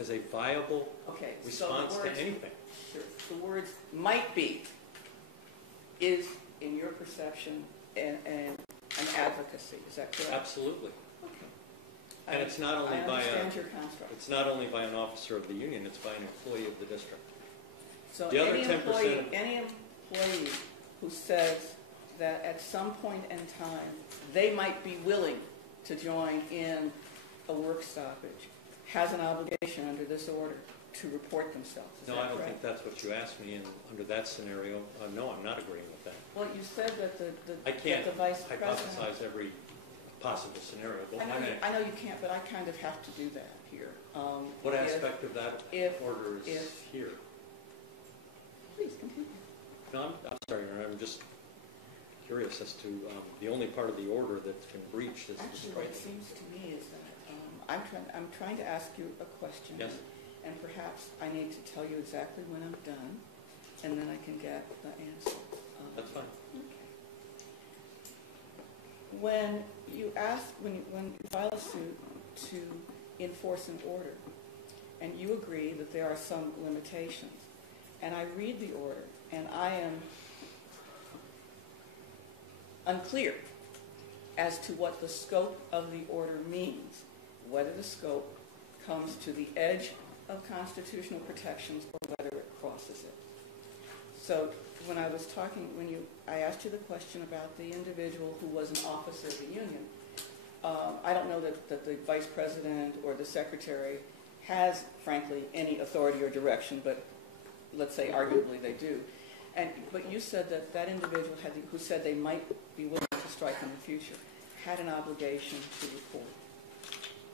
as a viable response so to anything. Sure. The words might be is, in your perception, an advocacy. Is that correct? Absolutely. Okay. And it's not only by it's not only by an officer of the union, it's by an employee of the district. So the any employee who says that at some point in time they might be willing to join in a work stoppage has an obligation under this order to report themselves. Is no, that I don't correct? think that's what you asked me, and under that scenario, no, I'm not agreeing with that. Well, you said that I can't the vice president... hypothesize every possible scenario. But I know you can't, but I kind of have to do that here. What aspect of that order is here? Please continue. No, I'm sorry, I'm just curious as to the only part of the order that's been breached is the Actually, striking. what it seems to me is that I'm trying to ask you a question. Yes. And perhaps I need to tell you exactly when I'm done, and then I can get the answer. That's fine. Okay. When you file a suit to enforce an order, and you agree that there are some limitations, and I read the order, and I am unclear as to what the scope of the order means, whether the scope comes to the edge of constitutional protections or whether it crosses it. So when I asked you the question about the individual who was an officer of the union, I don't know that the vice president or the secretary has, frankly, any authority or direction, but let's say arguably they do. But you said that individual who said they might be willing to strike in the future had an obligation to report.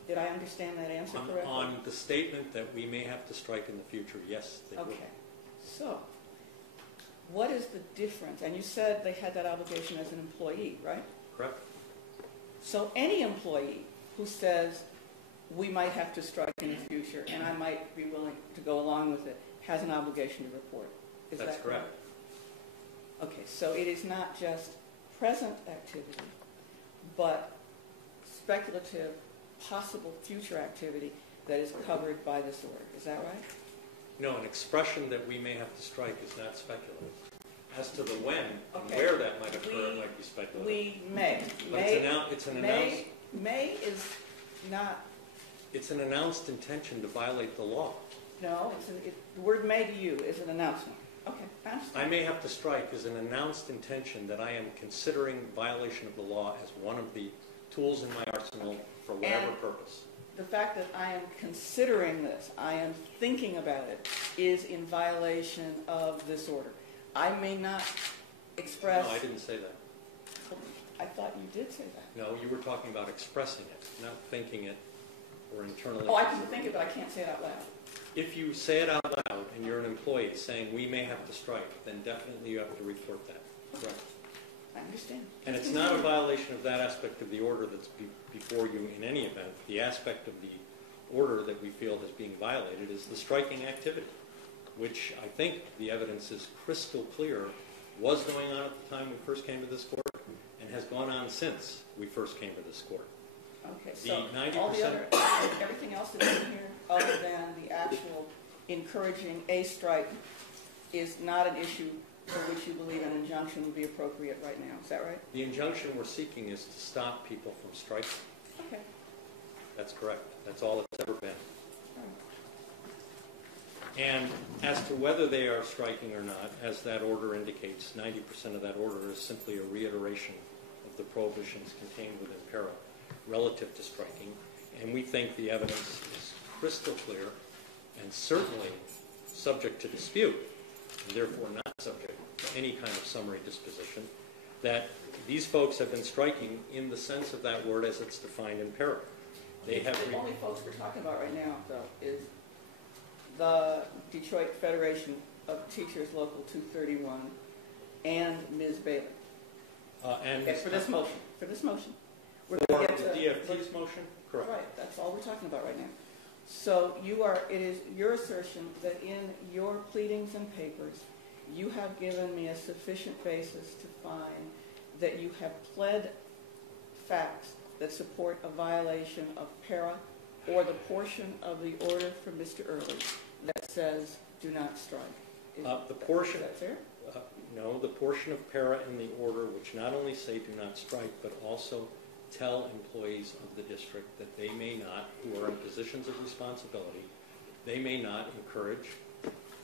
Did I understand that answer correctly? On the statement that we may have to strike in the future, yes, they would. Okay. So, what is the difference? And you said they had that obligation as an employee, right? Correct. So any employee who says we might have to strike in the future and I might be willing to go along with it has an obligation to report. Is That's that correct? Okay, so it is not just present activity, but speculative, possible future activity that is covered by this order. Is that right? No, an expression that we may have to strike is not speculative. As to the when and Okay. where that might occur, it might be speculative. We may. But it's an announced... May is not... It's an announced intention to violate the law. No, the word may to you is an announcement. Okay, I understand. I may have to strike is an announced intention that I am considering violation of the law as one of the tools in my arsenal for whatever purpose. The fact that I am considering this, I am thinking about it, is in violation of this order. I may not express... No, I didn't say that. I thought you did say that. No, you were talking about expressing it, not thinking it or internally. Oh, I can think it, but I can't say it out loud. If you say it out loud and you're an employee saying we may have to strike, then definitely you have to report that. Correct. I understand. And it's not a violation of that aspect of the order that's before you in any event. The aspect of the order that we feel is being violated is the striking activity, which I think the evidence is crystal clear was going on at the time we first came to this court and has gone on since we first came to this court. Okay, so all the other, everything else that's in here other than the actual encouraging a strike is not an issue for which you believe an injunction would be appropriate right now. Is that right? The injunction we're seeking is to stop people from striking. Okay. That's correct. That's all it's ever been. And as to whether they are striking or not, as that order indicates, 90% of that order is simply a reiteration of the prohibitions contained within PARA relative to striking. And we think the evidence is crystal clear and certainly subject to dispute, and therefore not subject to any kind of summary disposition, that these folks have been striking in the sense of that word as it's defined in PARA. The only folks we're talking about right now, though, is the Detroit Federation of Teachers Local 231 and Ms. Bailey. For this motion. We're going to get to the DFT's motion? Correct. Right, that's all we're talking about right now. So it is your assertion that in your pleadings and papers, you have given me a sufficient basis to find that you have pled facts that support a violation of PARA or the portion of the order from Mr. Early that says do not strike. The portion, is that fair? no, the portion of para in the order which not only say do not strike, but also tell employees of the district that they may not, who are in positions of responsibility, they may not encourage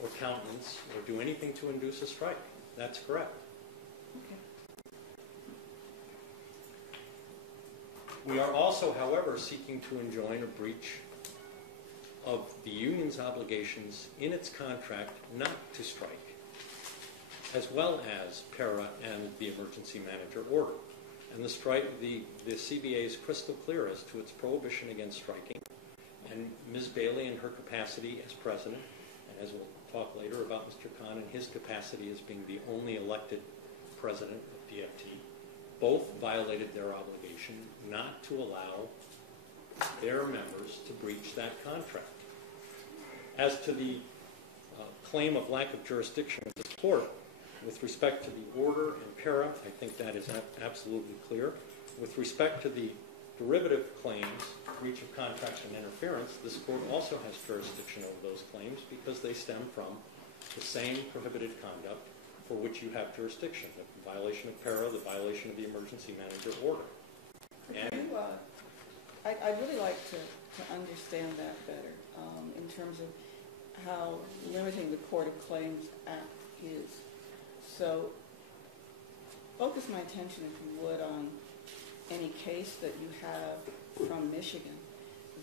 or countenance or do anything to induce a strike. That's correct. Okay. We are also, however, seeking to enjoin a breach of the union's obligations in its contract not to strike, as well as para and the emergency manager order. And the CBA is crystal clear as to its prohibition against striking. And Ms. Bailey, in her capacity as president, and as we'll talk later about Mr. Khan in his capacity as being the only elected president of DFT, both violated their obligation not to allow their members to breach that contract. As to the claim of lack of jurisdiction of this court, with respect to the order and para, I think that is absolutely clear. With respect to the derivative claims, breach of contract and interference, this court also has jurisdiction over those claims because they stem from the same prohibited conduct for which you have jurisdiction, the violation of para, the violation of the emergency manager order. And I'd really like to understand that better in terms of how limiting the Court of Claims Act is. So focus my attention, if you would, on any case that you have from Michigan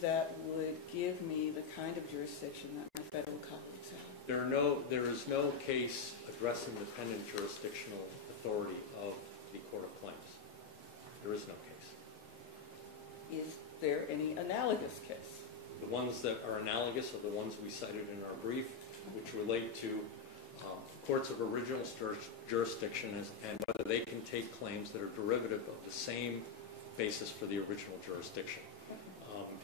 that would give me the kind of jurisdiction that my federal colleagues have. There is no case addressing the pendent jurisdictional authority of the Court of Claims. There is no case. Is there any analogous case? The ones that are analogous are the ones we cited in our brief, which relate to courts of original jurisdiction and whether they can take claims that are derivative of the same basis for the original jurisdiction.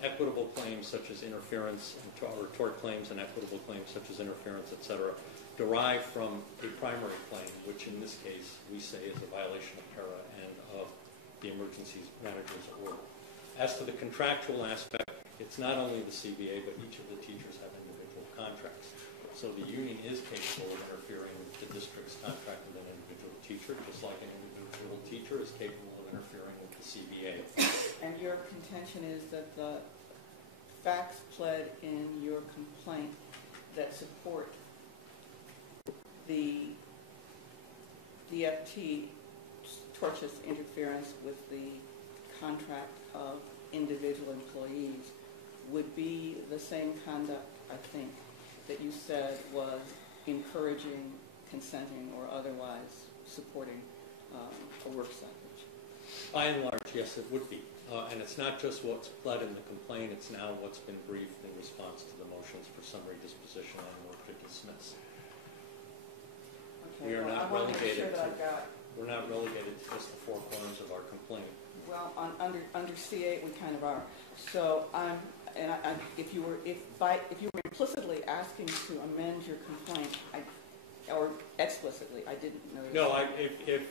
Equitable claims such as interference, or tort claims and equitable claims such as interference, etc., derive from a primary claim, which in this case we say is a violation of para and of the emergency manager's order. As to the contractual aspect, it's not only the CBA, but each of the teachers have individual contracts. So the union is capable of interfering with the district's contract with an individual teacher, just like an individual teacher is capable of interfering with the CBA. And your contention is that the facts pled in your complaint that support the DFT tortious interference with the contract of individual employees would be the same conduct, I think, that you said was encouraging, consenting, or otherwise supporting a work stoppage? By and large, yes, it would be. And it's not just what's pled in the complaint, it's now what's been briefed in response to the motions for summary disposition and work to dismiss. Okay, We are not relegated to just the four corners of our complaint. Well, under C8 we kind of are. So if you were implicitly asking to amend your complaint, or explicitly, I didn't notice. No, if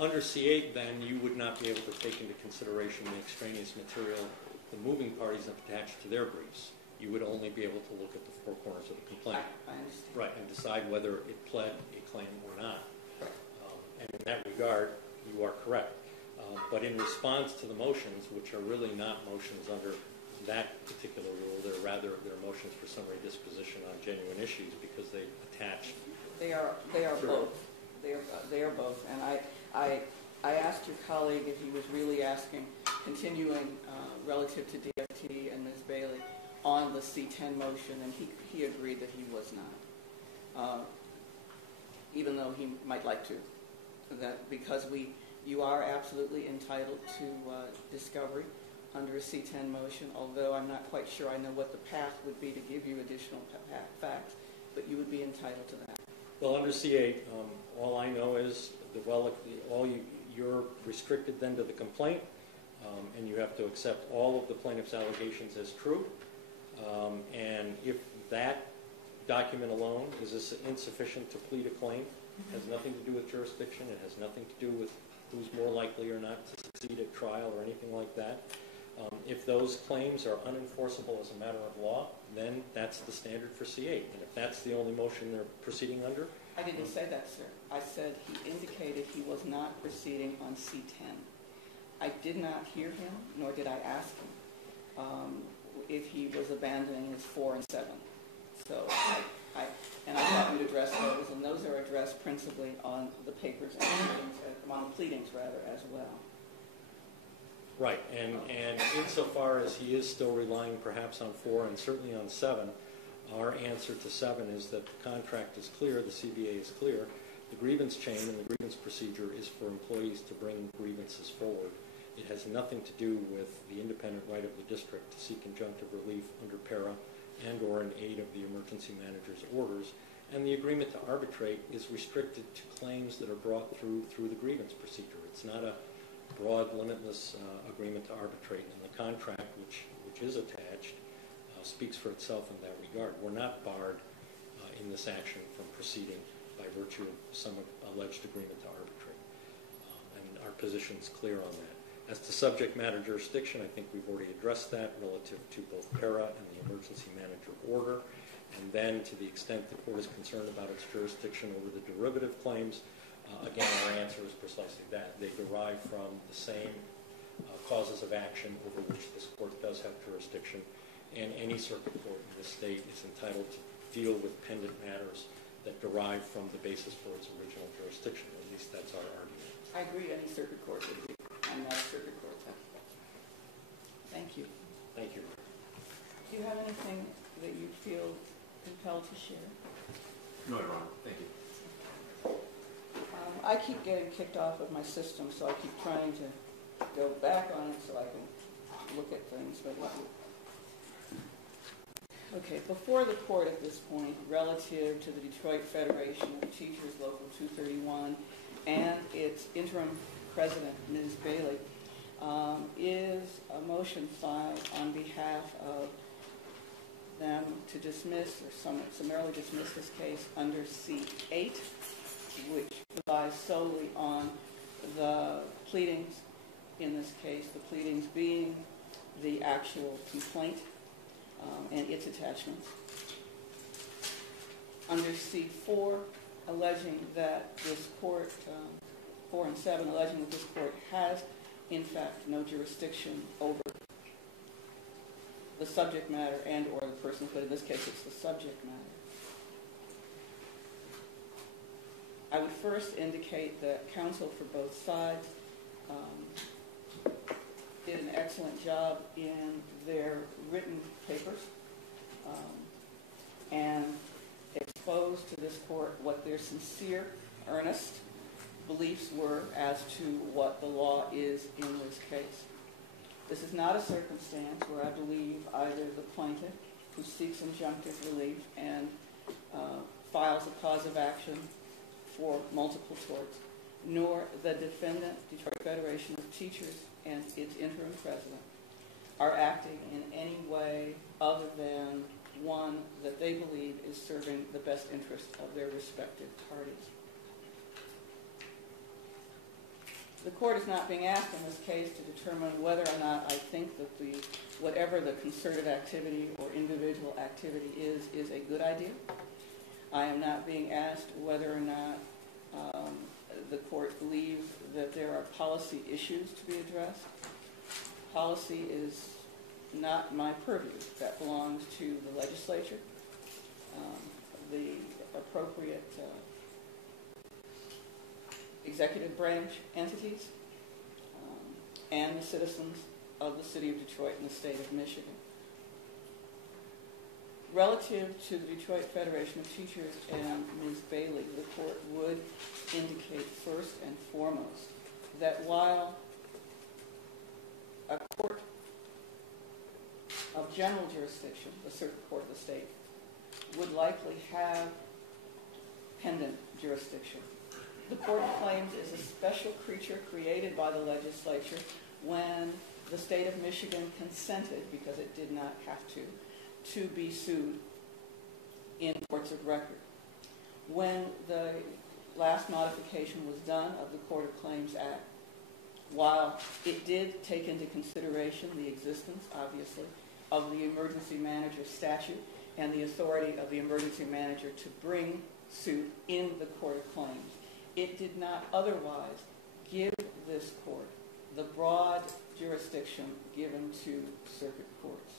under C8, then you would not be able to take into consideration the extraneous material the moving parties have attached to their briefs. You would only be able to look at the four corners of the complaint. I understand. Right, and decide whether it pled a claim or not. And in that regard, you are correct. But in response to the motions, which are really not motions under that particular rule, they're motions for summary disposition on genuine issues because they attach. They are both. They are both. And I asked your colleague if he was really asking, continuing relative to DFT and Ms. Bailey on the C10 motion, and he agreed that he was not, even though he might like to. That because you are absolutely entitled to discovery under a C10 motion, although I'm not quite sure I know what the path would be to give you additional facts, but you would be entitled to that. Well, under C8, all I know is you're restricted then to the complaint, and you have to accept all of the plaintiff's allegations as true. And if that document alone is insufficient to plead a claim, it has nothing to do with jurisdiction, it has nothing to do with who's more likely or not to succeed at trial or anything like that. If those claims are unenforceable as a matter of law, then that's the standard for C8. And if that's the only motion they're proceeding under, I didn't say that, sir. I said he indicated he was not proceeding on C10. I did not hear him, nor did I ask him if he was abandoning his 4 and 7. So I thought we'd address those, and those are addressed principally on the papers and pleadings, on the pleadings rather, as well. right, and insofar as he is still relying perhaps on 4 and certainly on 7, our answer to 7 is that the contract is clear, the CBA is clear, the grievance chain and the grievance procedure is for employees to bring grievances forward. It has nothing to do with the independent right of the district to seek injunctive relief under para and or in aid of the emergency manager's orders, and the agreement to arbitrate is restricted to claims that are brought through the grievance procedure. It's not a broad, limitless agreement to arbitrate, and the contract, which is attached, speaks for itself in that regard. We're not barred in this action from proceeding by virtue of some alleged agreement to arbitrate, and our position is clear on that. As to subject matter jurisdiction, I think we've already addressed that relative to both para and the emergency manager order. And then to the extent the court is concerned about its jurisdiction over the derivative claims, again, our answer is precisely that. They derive from the same causes of action over which this court does have jurisdiction, and any circuit court in the state is entitled to deal with pendent matters that derive from the basis for its original jurisdiction. At least that's our argument. I agree any circuit court would be. I'm not a circuit court. Thank you. Thank you. Do you have anything that you feel compelled to share? No, Your Honor. Thank you. I keep getting kicked off of my system, so I keep trying to go back on it so I can look at things. But okay, before the court at this point, relative to the Detroit Federation of Teachers Local 231 and its interim president, Ms. Bailey, is a motion filed on behalf of them to dismiss or summarily dismiss this case under C8, which relies solely on the pleadings in this case, the pleadings being the actual complaint and its attachments. Under C4, alleging that this court, 4 and 7, alleging that this court has, in fact, no jurisdiction over the subject matter and or the person, but in this case it's the subject matter. I would first indicate that counsel for both sides did an excellent job in their written papers and exposed to this court what their sincere, earnest beliefs were as to what the law is in this case. This is not a circumstance where I believe either the plaintiff, who seeks injunctive relief and files a cause of action for multiple torts, nor the defendant, Detroit Federation of Teachers, and its interim president, are acting in any way other than one that they believe is serving the best interest of their respective parties. The court is not being asked in this case to determine whether or not I think that whatever the concerted activity or individual activity is a good idea. I am not being asked whether or not the court believes that there are policy issues to be addressed. Policy is not my purview. That belongs to the legislature, the appropriate executive branch entities, and the citizens of the city of Detroit and the state of Michigan. Relative to the Detroit Federation of Teachers and Ms. Bailey, the court would indicate first and foremost that while a court of general jurisdiction, the circuit court of the state, would likely have pendant jurisdiction, the Court of Claims is a special creature created by the legislature when the state of Michigan consented, because it did not have to be sued in courts of record. When the last modification was done of the Court of Claims Act, while it did take into consideration the existence, obviously, of the emergency manager statute and the authority of the emergency manager to bring suit in the Court of Claims, it did not otherwise give this court the broad jurisdiction given to circuit courts.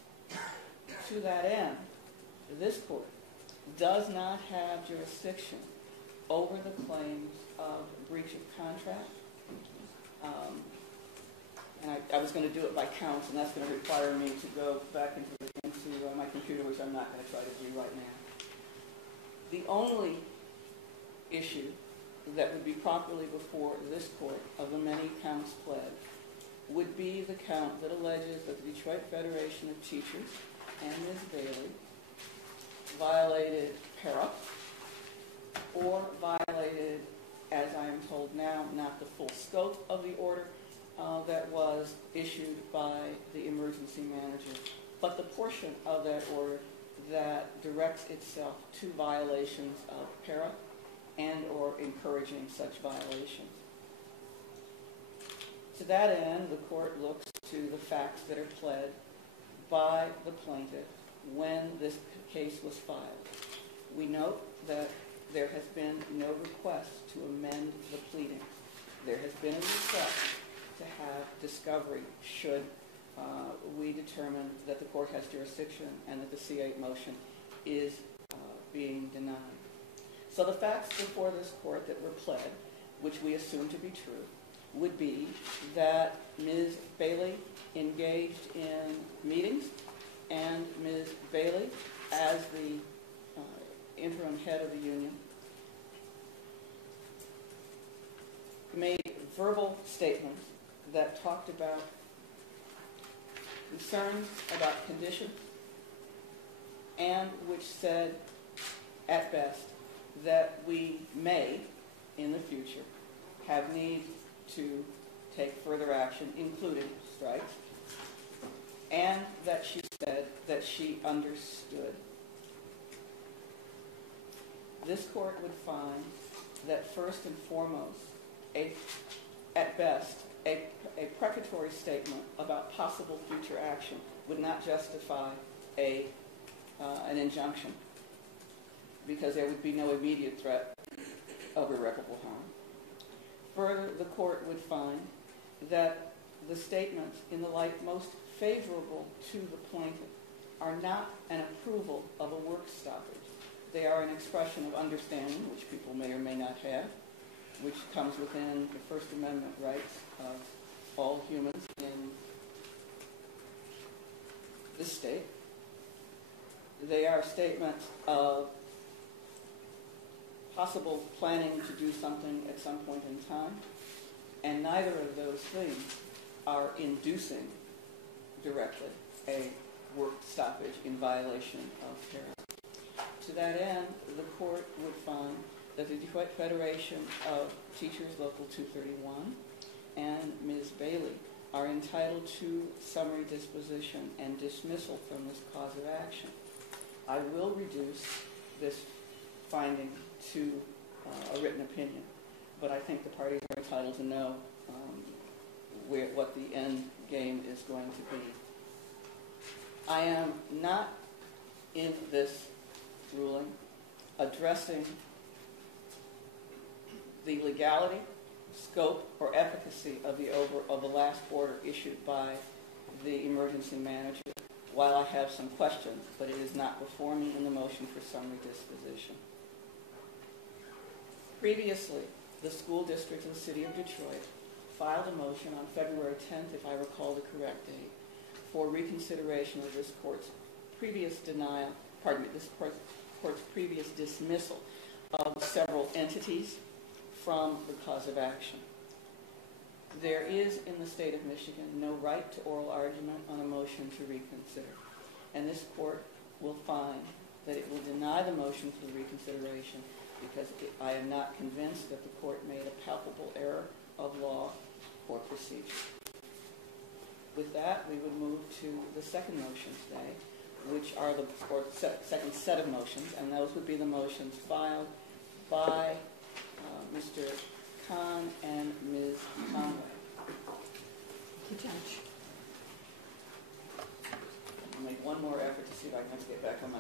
To that end, this court does not have jurisdiction over the claims of breach of contract. And I was going to do it by counts, and that's going to require me to go back into my computer, which I'm not going to try to do right now. The only issue that would be properly before this court of the many counts pled would be the count that alleges that the Detroit Federation of Teachers and Ms. Bailey violated PARA or violated, as I am told now, not the full scope of the order that was issued by the emergency manager, but the portion of that order that directs itself to violations of PARA and or encouraging such violations. To that end, the court looks to the facts that are pled by the plaintiff when this case was filed. We note that there has been no request to amend the pleading. There has been a request to have discovery should we determine that the court has jurisdiction and that the C8 motion is being denied. So the facts before this court that were pled, which we assume to be true, would be that Ms. Bailey engaged in meetings and Ms. Bailey, as the interim head of the union, made verbal statements that talked about concerns about conditions and which said, at best, that we may, in the future, have need to take further action, including strikes, and that she said that she understood. This court would find that first and foremost, at best, a precatory statement about possible future action would not justify an injunction, because there would be no immediate threat of irreparable harm. Further, the court would find that the statements in the light most favorable to the plaintiff are not an approval of a work stoppage. They are an expression of understanding, which people may or may not have, which comes within the First Amendment rights of all humans in this state. They are statements of possible planning to do something at some point in time, and neither of those things are inducing directly a work stoppage in violation of PARA. To that end, the court would find that the Detroit Federation of Teachers Local 231 and Ms. Bailey are entitled to summary disposition and dismissal from this cause of action. I will reduce this finding to a written opinion, but I think the parties are entitled to know what the end game is going to be. I am not in this ruling addressing the legality, scope, or efficacy of the last order issued by the emergency manager, while I have some questions, but it is not before me in the motion for summary disposition. Previously, the school district of the city of Detroit filed a motion on February 10th, if I recall the correct date, for reconsideration of this court's previous court's previous dismissal of several entities from the cause of action. There is, in the state of Michigan, no right to oral argument on a motion to reconsider. And this court will find that it will deny the motion for reconsideration because I am not convinced that the court made a palpable error of law or procedure. With that, we would move to the second motion today, which are second set of motions, and those would be the motions filed by Mr. Kahn and Ms. Conway. you, Judge. I'll make one more effort to see if I can get back on my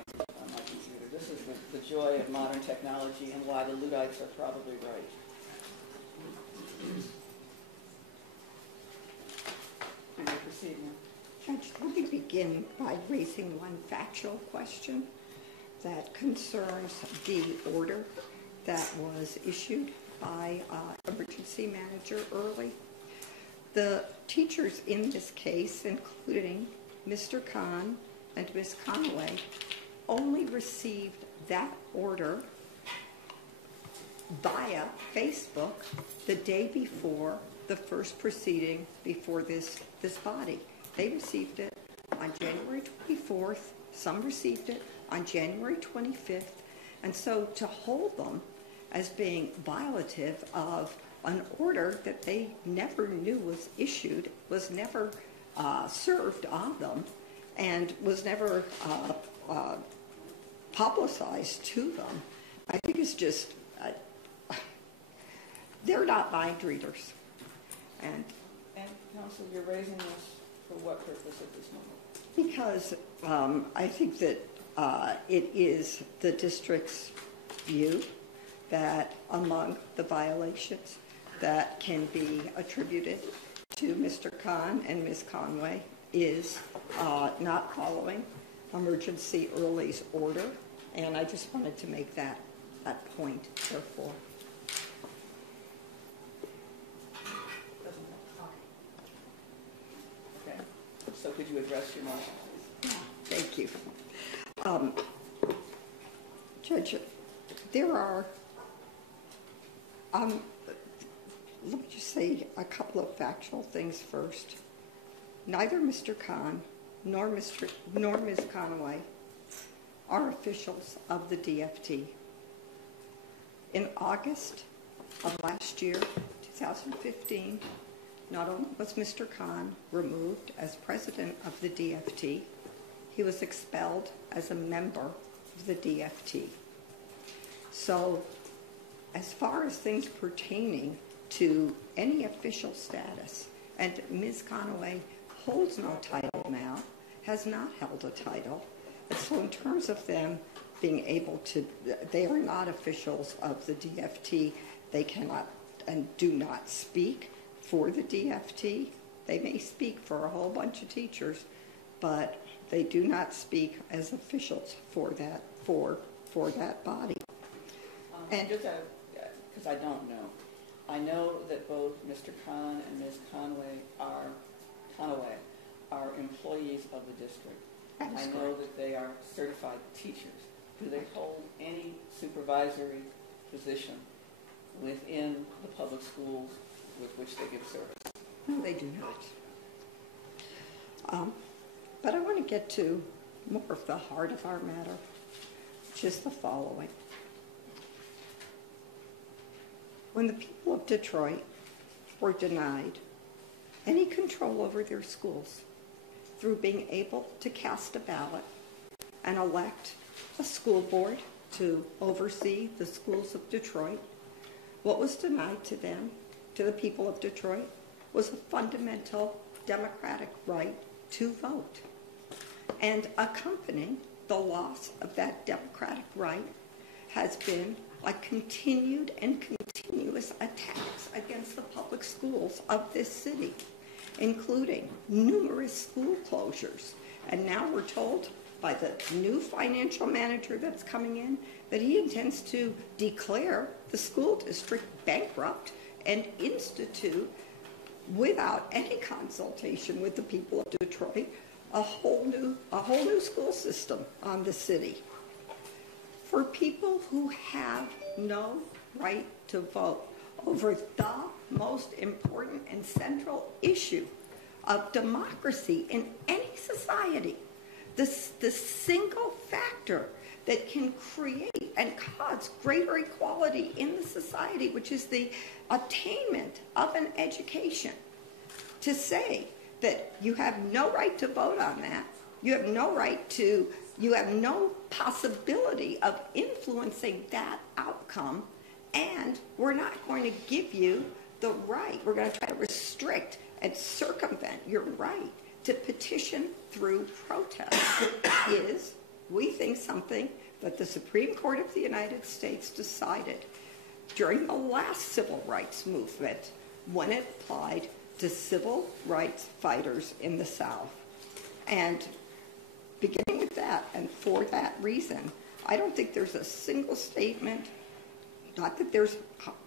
computer. This is the joy of modern technology and why the Luddites are probably right. You may proceed now. Judge, let me begin by raising one factual question that concerns the order that was issued by emergency manager Early. The teachers in this case, including Mr. Kahn and Ms. Conway, only received that order via Facebook the day before the first proceeding before this body. They received it on January 24th. Some received it on January 25th. And so to hold them as being violative of an order that they never knew was issued, was never served on them, and was never publicized to them, I think is just, they're not mind readers. And Counsel, you're raising this for what purpose at this moment? Because I think that it is the district's view that among the violations that can be attributed to Mr. Kahn and Ms. Conway is not following emergency Early's order, and I just wanted to make that point, therefore. Okay. So could you address your motion, please? Thank you. Judge, there are, let me just say a couple of factual things first. Neither Mr. Kahn nor Ms. Conway are officials of the DFT. In August of last year, 2015, not only was Mr. Kahn removed as president of the DFT, he was expelled as a member of the DFT. So, as far as things pertaining to any official status, and Ms. Conway holds no title now, has not held a title, and so in terms of them being able to, they are not officials of the DFT. They cannot and do not speak for the DFT. They may speak for a whole bunch of teachers, but they do not speak as officials for that body. And just because I don't know, I know that both Mr. Kahn and Ms. Conway are employees of the district. I know that they are certified teachers. Do they hold any supervisory position within the public schools with which they give service? No, they do not. But I want to get to more of the heart of our matter, which is the following. When the people of Detroit were denied any control over their schools through being able to cast a ballot and elect a school board to oversee the schools of Detroit, what was denied to them, to the people of Detroit, was a fundamental democratic right to vote. And accompanying the loss of that democratic right has been a continued and continuous attacks against the public schools of this city, including numerous school closures. And now we're told by the new financial manager that's coming in that he intends to declare the school district bankrupt and institute, without any consultation with the people of Detroit, a whole new school system on the city. For people who have no right to vote over the most important and central issue of democracy in any society, the single factor that can create and cause greater equality in the society, which is the attainment of an education, to say that you have no right to vote on that, you have no possibility of influencing that outcome, and we're not going to give you the right. We're going to try to restrict and circumvent your right to petition through protest is, we think, something that the Supreme Court of the United States decided during the last civil rights movement when it applied to civil rights fighters in the South. And beginning with that, and for that reason, I don't think there's a single statement, not that there's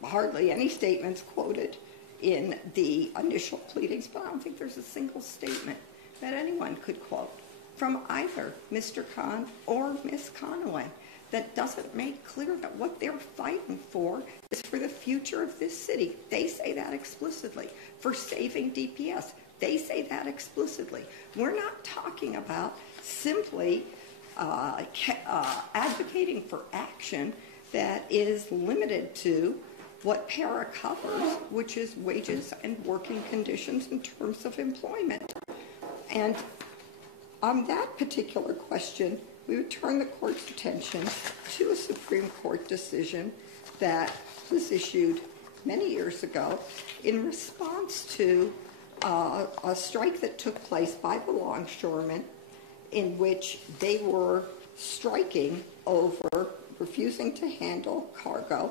hardly any statements quoted in the initial pleadings, but I don't think there's a single statement that anyone could quote from either Mr. Khan or Ms. Conaway that doesn't make clear that what they're fighting for is for the future of this city. They say that explicitly. For saving DPS, they say that explicitly. We're not talking about simply advocating for action that is limited to what PARA covers, which is wages and working conditions in terms of employment. And on that particular question, we would turn the court's attention to a Supreme Court decision that was issued many years ago in response to a strike that took place by the longshoremen in which they were striking over refusing to handle cargo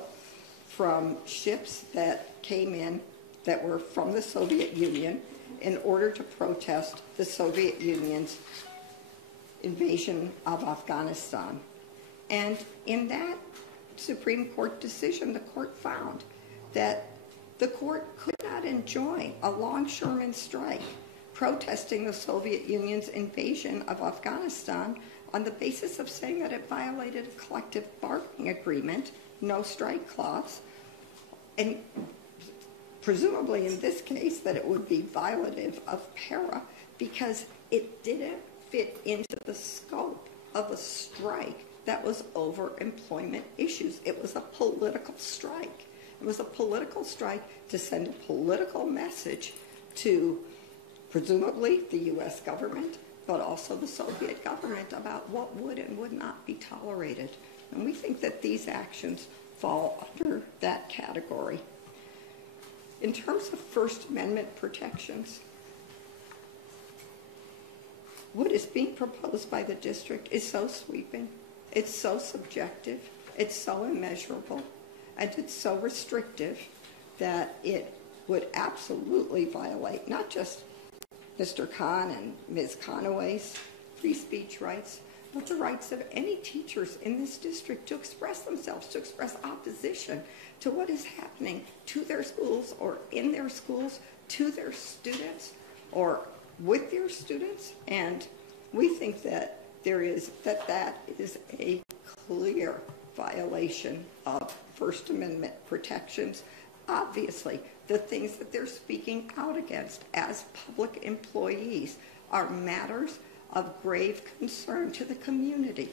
from ships that came in that were from the Soviet Union in order to protest the Soviet Union's invasion of Afghanistan. And in that Supreme Court decision, the court found that the court could not enjoin a longshoreman strike protesting the Soviet Union's invasion of Afghanistan on the basis of saying that it violated a collective bargaining agreement, no strike clause, and presumably in this case that it would be violative of PARA because it didn't fit into the scope of a strike that was over employment issues. It was a political strike. It was a political strike to send a political message to presumably the U.S. government, but also the Soviet government about what would and would not be tolerated. And we think that these actions fall under that category. In terms of First Amendment protections, what is being proposed by the district is so sweeping, it's so subjective, it's so immeasurable, and it's so restrictive that it would absolutely violate not just Mr. Khan and Ms. Conaway's free speech rights, but the rights of any teachers in this district to express themselves, to express opposition to what is happening to their schools or in their schools, to their students or with their students. And we think that that is a clear violation of First Amendment protections. Obviously, the things that they're speaking out against as public employees are matters of grave concern to the community.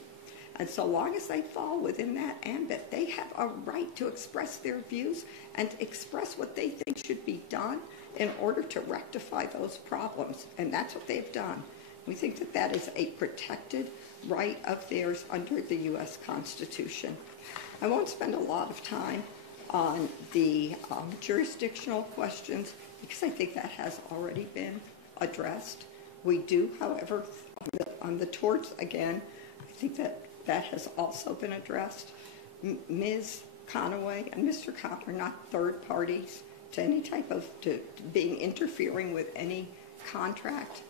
And so long as they fall within that ambit, they have a right to express their views and to express what they think should be done in order to rectify those problems. And that's what they've done. We think that that is a protected right of theirs under the U.S. Constitution. I won't spend a lot of time on the jurisdictional questions because I think that has already been addressed. We do, however, on the torts, again, I think that has also been addressed. Ms. Conaway and Mr. Khan are not third parties to any type of being interfering with any contract.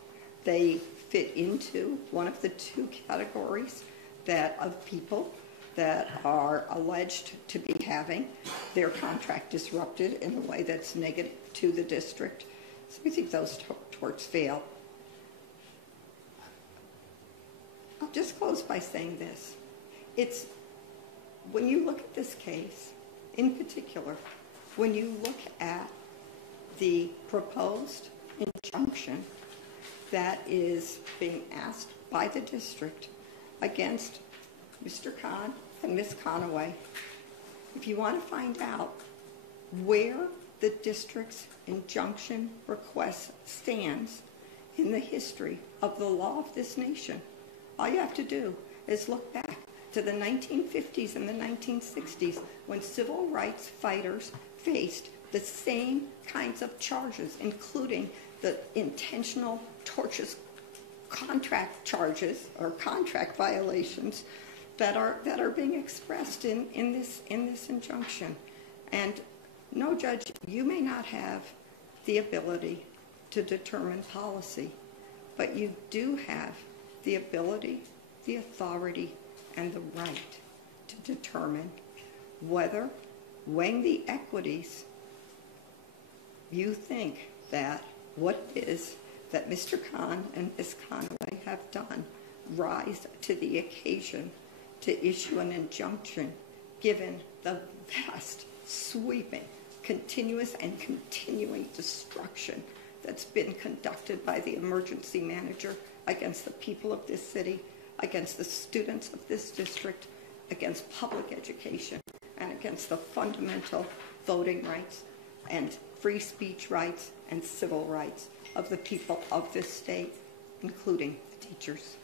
They fit into one of the two categories of people that are alleged to be having their contract disrupted in a way that's negative to the district. So we think those torts fail. I'll just close by saying this. It's, when you look at this case, in particular, when you look at the proposed injunction that is being asked by the district against Mr. Khan and Ms. Conaway, if you want to find out where the district's injunction request stands in the history of the law of this nation, all you have to do is look back to the 1950s and the 1960s when civil rights fighters faced the same kinds of charges, including the intentional tortious contract charges or contract violations that are being expressed in this injunction. And no, Judge, you may not have the ability to determine policy, but you do have the ability, the authority, and the right to determine whether, weighing the equities, you think that what it is that Mr. Khan and Ms. Conway have done rise to the occasion to issue an injunction given the vast, sweeping, continuous and continuing destruction that's been conducted by the emergency manager against the people of this city, against the students of this district, against public education, and against the fundamental voting rights and free speech rights and civil rights of the people of this state, including the teachers.